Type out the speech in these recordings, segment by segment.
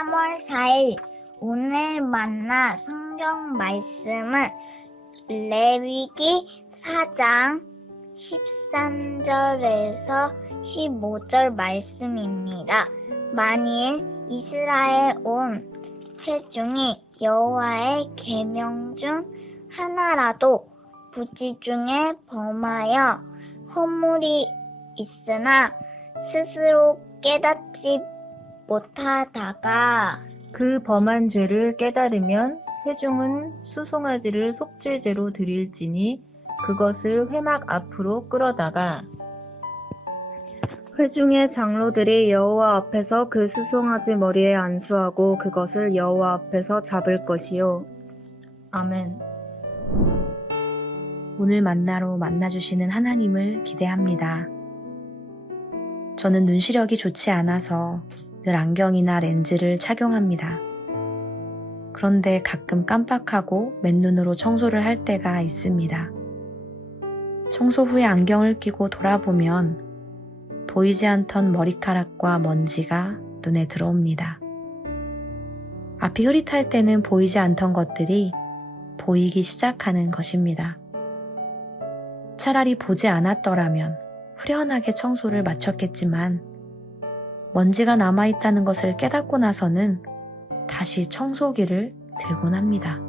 3월 4일 오늘 만나 성경 말씀은 레위기 4장 13절에서 15절 말씀입니다. 만일 이스라엘 온 회중이 여호와의 계명 중 하나라도 부지 중에 범하여 허물이 있으나 스스로 깨닫지 못하다가 그 범한 죄를 깨달으면 회중은 수송아지를 속죄제로 드릴지니 그것을 회막 앞으로 끌어다가 회중의 장로들이 여호와 앞에서 그 수송아지 머리에 안수하고 그것을 여호와 앞에서 잡을 것이요. 아멘. 오늘 만나로 만나주시는 하나님을 기대합니다. 저는 눈시력이 좋지 않아서 늘 안경이나 렌즈를 착용합니다. 그런데 가끔 깜빡하고 맨눈으로 청소를 할 때가 있습니다. 청소 후에 안경을 끼고 돌아보면 보이지 않던 머리카락과 먼지가 눈에 들어옵니다. 앞이 흐릿할 때는 보이지 않던 것들이 보이기 시작하는 것입니다. 차라리 보지 않았더라면 후련하게 청소를 마쳤겠지만 먼지가 남아있다는 것을 깨닫고 나서는 다시 청소기를 들곤 합니다.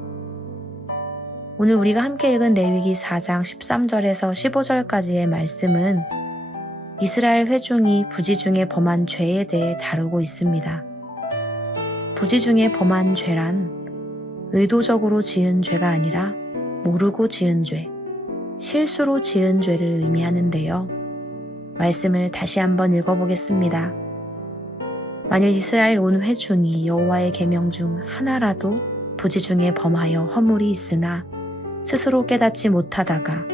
오늘 우리가 함께 읽은 레위기 4장 13절에서 15절까지의 말씀은 이스라엘 회중이 부지 중에 범한 죄에 대해 다루고 있습니다. 부지 중에 범한 죄란 의도적으로 지은 죄가 아니라 모르고 지은 죄, 실수로 지은 죄를 의미하는데요. 말씀을 다시 한번 읽어보겠습니다. 만일 이스라엘 온 회중이 여호와의 계명 중 하나라도 부지 중에 범하여 허물이 있으나 스스로 깨닫지 못하다가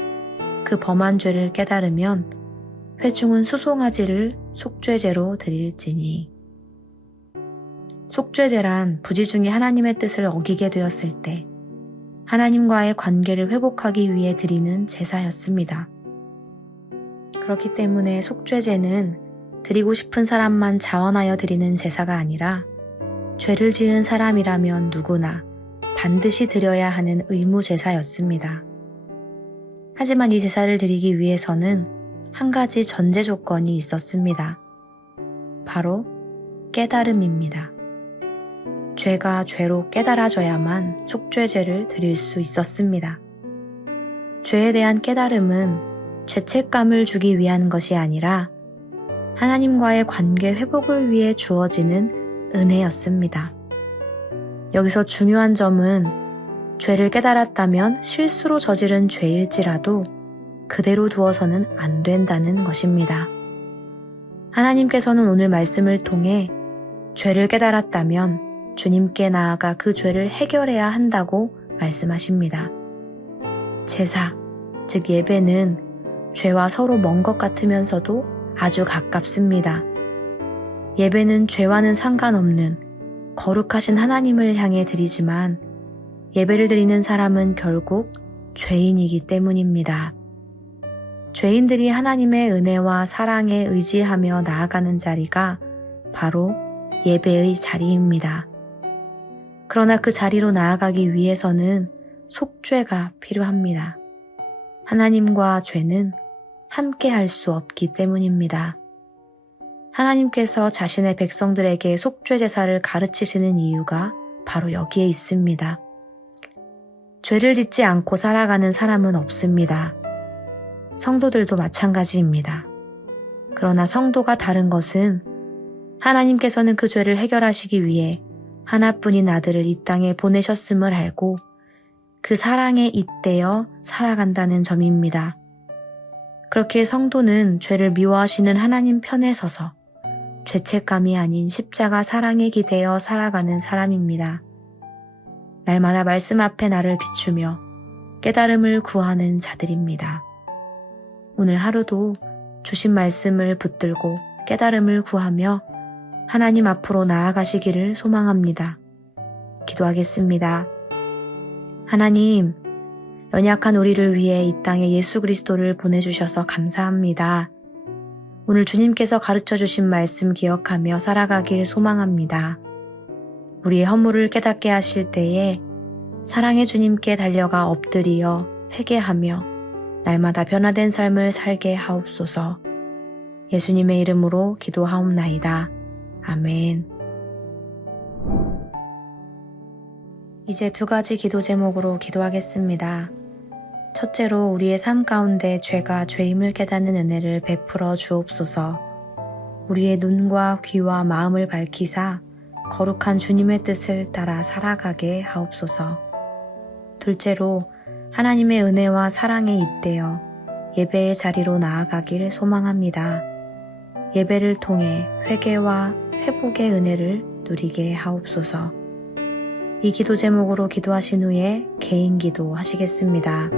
그 범한 죄를 깨달으면 회중은 수송아지를 속죄제로 드릴지니. 속죄제란 부지 중에 하나님의 뜻을 어기게 되었을 때 하나님과의 관계를 회복하기 위해 드리는 제사였습니다. 그렇기 때문에 속죄제는 드리고 싶은 사람만 자원하여 드리는 제사가 아니라 죄를 지은 사람이라면 누구나 반드시 드려야 하는 의무 제사였습니다. 하지만 이 제사를 드리기 위해서는 한 가지 전제 조건이 있었습니다. 바로 깨달음입니다. 죄가 죄로 깨달아져야만 속죄제를 드릴 수 있었습니다. 죄에 대한 깨달음은 죄책감을 주기 위한 것이 아니라 하나님과의 관계 회복을 위해 주어지는 은혜였습니다. 여기서 중요한 점은 죄를 깨달았다면 실수로 저지른 죄일지라도 그대로 두어서는 안 된다는 것입니다. 하나님께서는 오늘 말씀을 통해 죄를 깨달았다면 주님께 나아가 그 죄를 해결해야 한다고 말씀하십니다. 제사, 즉 예배는 죄와 서로 먼 것 같으면서도 아주 가깝습니다. 예배는 죄와는 상관없는 거룩하신 하나님을 향해 드리지만 예배를 드리는 사람은 결국 죄인이기 때문입니다. 죄인들이 하나님의 은혜와 사랑에 의지하며 나아가는 자리가 바로 예배의 자리입니다. 그러나 그 자리로 나아가기 위해서는 속죄가 필요합니다. 하나님과 죄는 함께 할 수 없기 때문입니다. 하나님께서 자신의 백성들에게 속죄 제사를 가르치시는 이유가 바로 여기에 있습니다. 죄를 짓지 않고 살아가는 사람은 없습니다. 성도들도 마찬가지입니다. 그러나 성도가 다른 것은 하나님께서는 그 죄를 해결하시기 위해 하나뿐인 아들을 이 땅에 보내셨음을 알고 그 사랑에 잇대어 살아간다는 점입니다. 그렇게 성도는 죄를 미워하시는 하나님 편에 서서 죄책감이 아닌 십자가 사랑에 기대어 살아가는 사람입니다. 날마다 말씀 앞에 나를 비추며 깨달음을 구하는 자들입니다. 오늘 하루도 주신 말씀을 붙들고 깨달음을 구하며 하나님 앞으로 나아가시기를 소망합니다. 기도하겠습니다. 하나님, 연약한 우리를 위해 이 땅에 예수 그리스도를 보내주셔서 감사합니다. 오늘 주님께서 가르쳐 주신 말씀 기억하며 살아가길 소망합니다. 우리의 허물을 깨닫게 하실 때에 사랑의 주님께 달려가 엎드리어 회개하며 날마다 변화된 삶을 살게 하옵소서. 예수님의 이름으로 기도하옵나이다. 아멘. 이제 2가지 기도 제목으로 기도하겠습니다. 첫째로 우리의 삶 가운데 죄가 죄임을 깨닫는 은혜를 베풀어 주옵소서. 우리의 눈과 귀와 마음을 밝히사 거룩한 주님의 뜻을 따라 살아가게 하옵소서. 둘째로 하나님의 은혜와 사랑에 잇대어 예배의 자리로 나아가길 소망합니다. 예배를 통해 회개와 회복의 은혜를 누리게 하옵소서. 이 기도 제목으로 기도하신 후에 개인 기도 하시겠습니다.